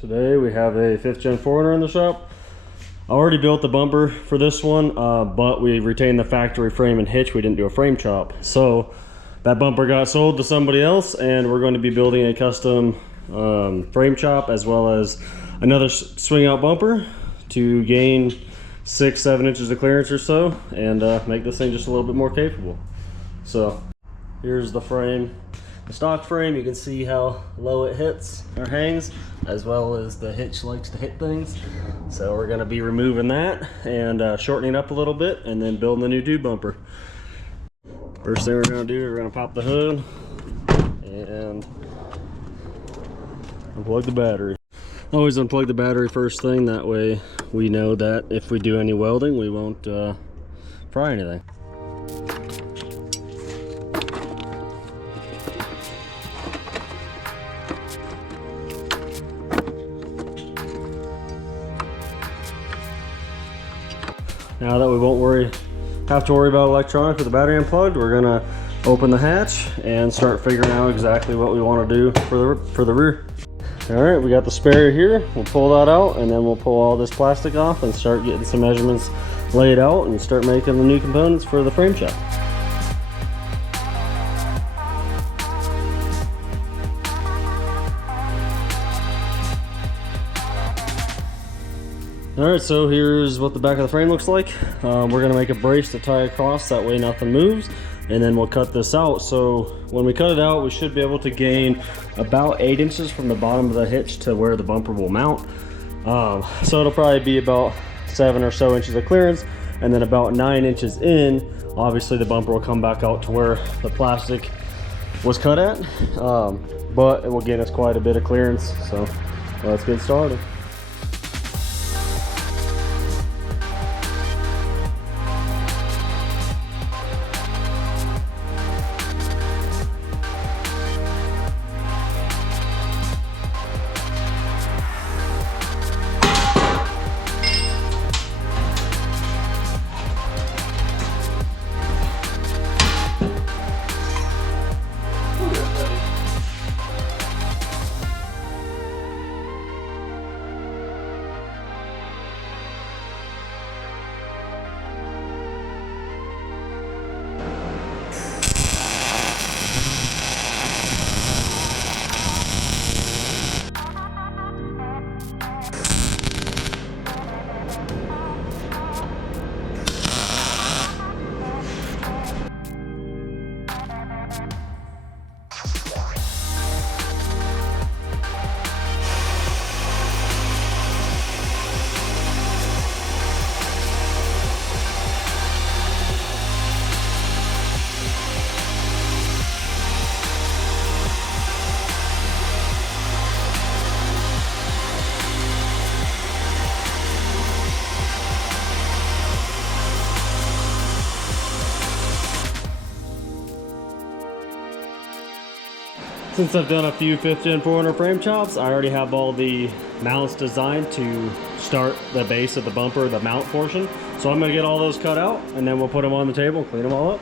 Today we have a 5th gen 4runner in the shop. I already built the bumper for this one, but we retained the factory frame and hitch. We didn't do a frame chop. So that bumper got sold to somebody else, and we're going to be building a custom frame chop as well as another swing out bumper to gain 6-7 inches of clearance or so, and make this thing just a little bit more capable. So here's the frame. The stock frame, you can see how low it hits or hangs, as well as the hitch likes to hit things. So we're going to be removing that and shortening up a little bit, and then building the new tube bumper. First thing we're going to do, we're going to pop the hood and unplug the battery. Always unplug the battery first thing, that way we know that if we do any welding we won't fry anything. Now that we won't have to worry about electronics with the battery unplugged, we're gonna open the hatch and start figuring out exactly what we want to do for the rear. All right, we got the spare here. We'll pull that out, and then we'll pull all this plastic off and start getting some measurements laid out and start making the new components for the frame chop. Alright, so here's what the back of the frame looks like. We're going to make a brace to tie across, that way nothing moves, and then we'll cut this out. So when we cut it out, we should be able to gain about 8 inches from the bottom of the hitch to where the bumper will mount. So it'll probably be about 7 or so inches of clearance, and then about 9 inches in, obviously the bumper will come back out to where the plastic was cut at, but it will get us quite a bit of clearance. So let's get started. Since I've done a few 5th gen 4runner frame chops, I already have all the mounts designed to start the base of the bumper, the mount portion. So I'm gonna get all those cut out, and then we'll put them on the table, clean them all up.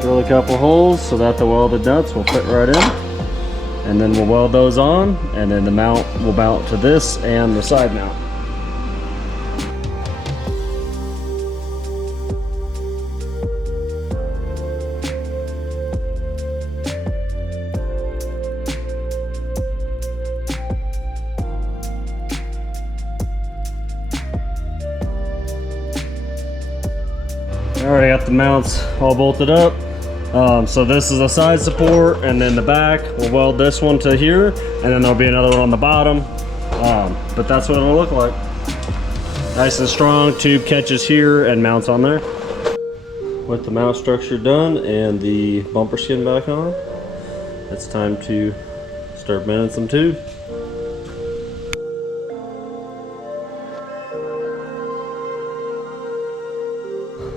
Drill a couple holes so that the welded nuts will fit right in. and then we'll weld those on, and then the mount will mount to this and the side mount. I already got the mounts all bolted up. So this is a side support, and then the back, we'll weld this one to here, and then there'll be another one on the bottom. But that's what it'll look like. Nice and strong, tube catches here and mounts on there. With the mount structure done and the bumper skin back on, it's time to start mounting some tube.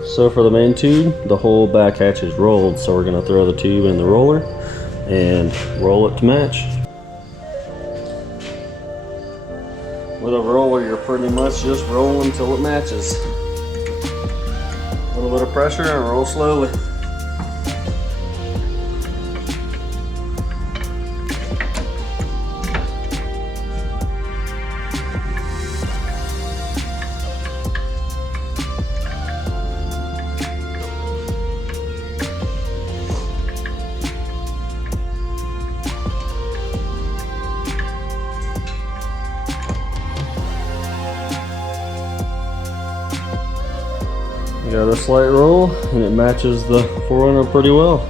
So for the main tube, the whole back hatch is rolled, so we're going to throw the tube in the roller and roll it to match. With a roller, you're pretty much just rolling until it matches. A little bit of pressure and roll slowly. Got a slight roll, and it matches the 4runner pretty well.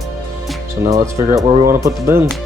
So now let's figure out where we want to put the bins.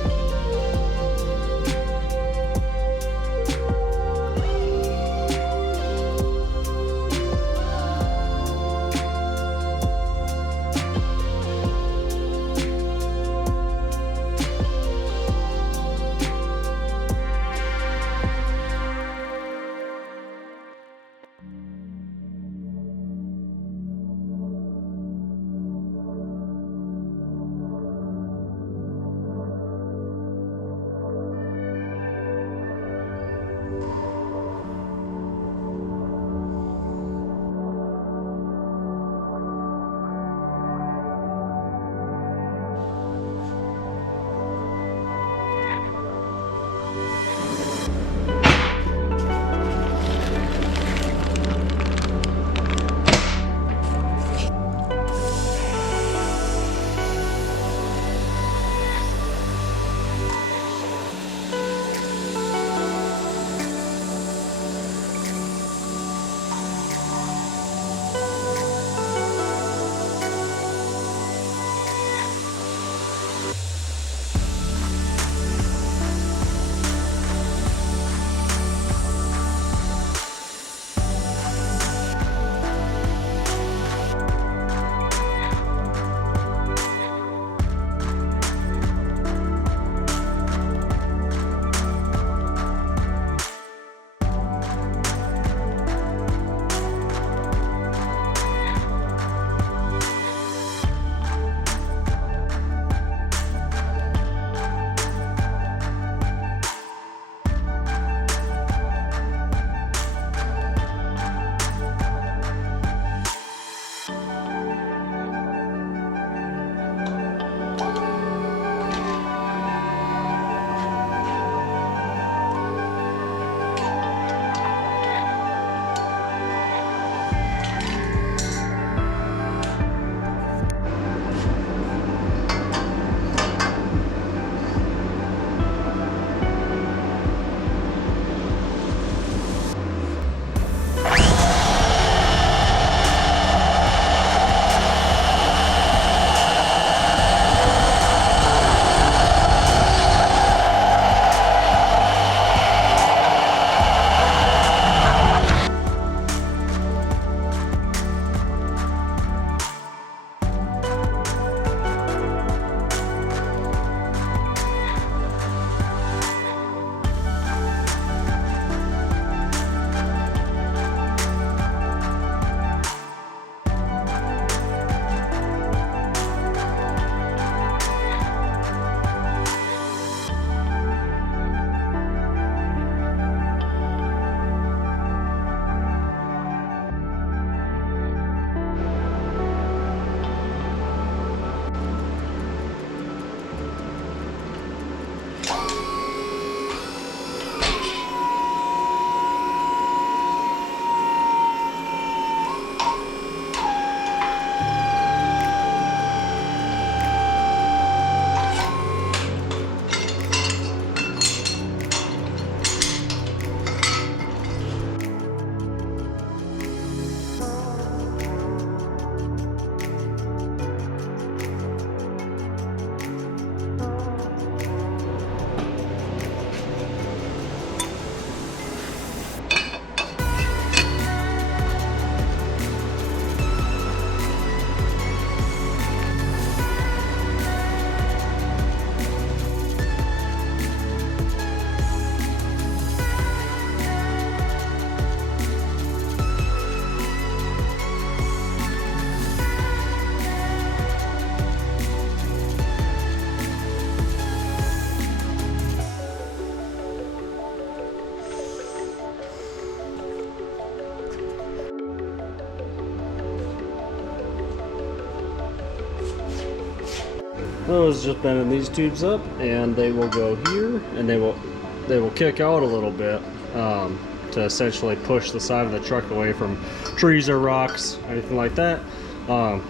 So it's just bending these tubes up, and they will go here, and they will kick out a little bit to essentially push the side of the truck away from trees or rocks, anything like that. I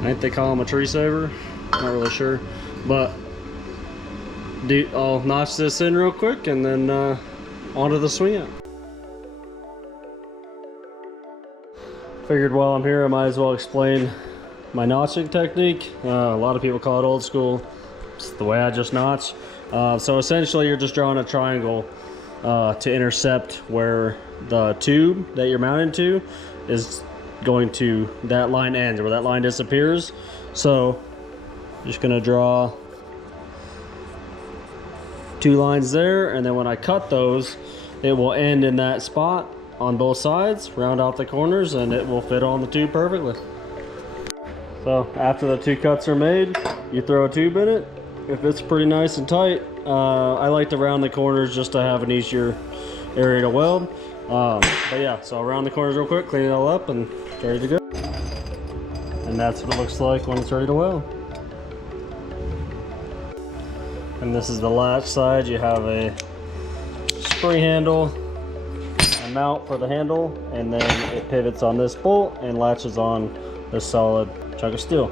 think they call them a tree saver. Not really sure, but I'll notch this in real quick, and then onto the swing out. Figured while I'm here, I might as well explain my notching technique. A lot of people call it old school. It's the way I just notch. So essentially you're just drawing a triangle to intercept where the tube that you're mounted to is going to, that line ends, where that line disappears. So just gonna draw 2 lines there, and then when I cut those, it will end in that spot on both sides, round out the corners, and it will fit on the tube perfectly. So after the 2 cuts are made, you throw a tube in it. If it's pretty nice and tight, I like to round the corners just to have an easier area to weld. But yeah, so I'll round the corners real quick, clean it all up, and it's ready to go. And that's what it looks like when it's ready to weld. And this is the latch side. You have a spring handle, a mount for the handle, and then it pivots on this bolt and latches on this solid chunk of steel.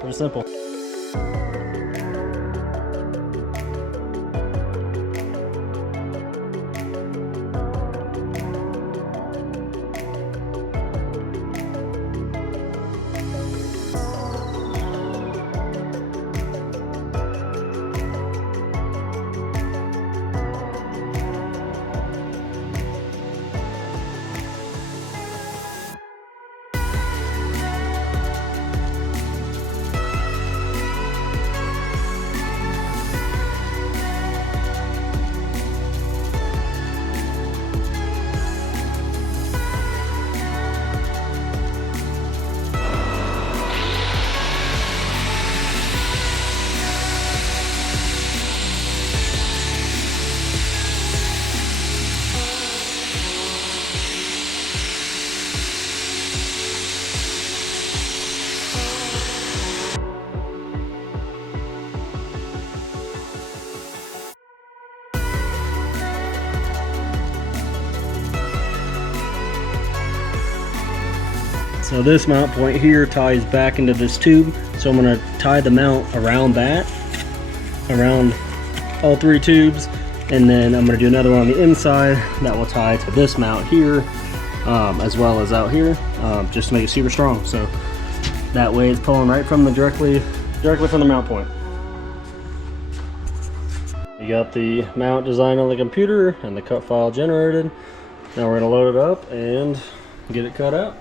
Pretty simple. So this mount point here ties back into this tube. So I'm going to tie the mount around that, around all 3 tubes, and then I'm going to do another one on the inside that will tie to this mount here, as well as out here, just to make it super strong. So that way it's pulling right from the directly from the mount point. You got the mount designed on the computer and the cut file generated. Now we're going to load it up and get it cut out.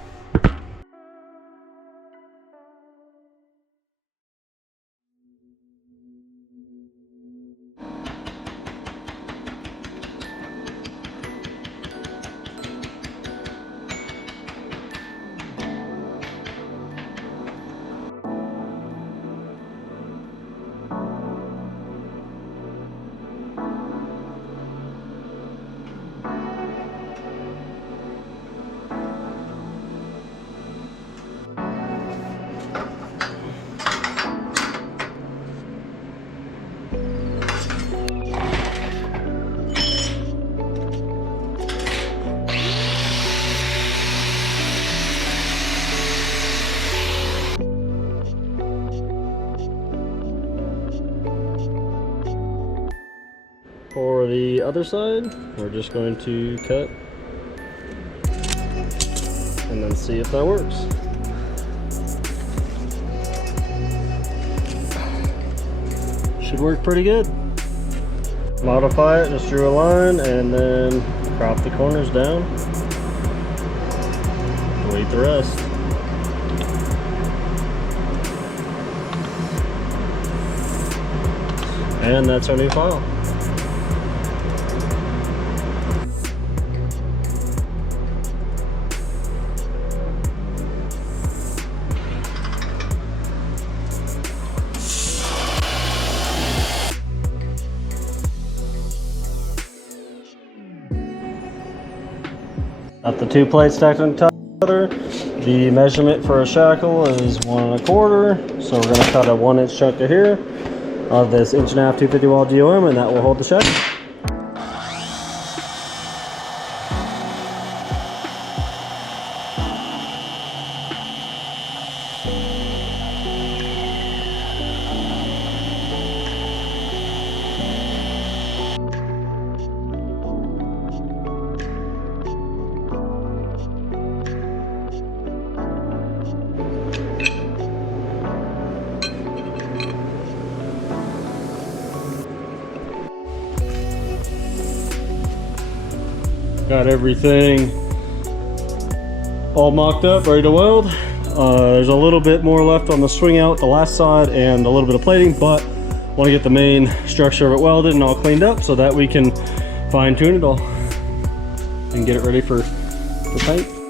For the other side, we're just going to cut and then see if that works. Should work pretty good. Modify it, just drew a line and then crop the corners down. Delete the rest. And that's our new file. Got the 2 plates stacked on top of each other. The measurement for a shackle is 1 1/4, so we're going to cut a 1-inch chunk of here of this 1.5 inch 250 wall GOM, and that will hold the shackle. Got everything all mocked up, ready to weld. There's a little bit more left on the swing out, the last side, and a little bit of plating, but want to get the main structure of it welded and all cleaned up so that we can fine tune it all and get it ready for paint.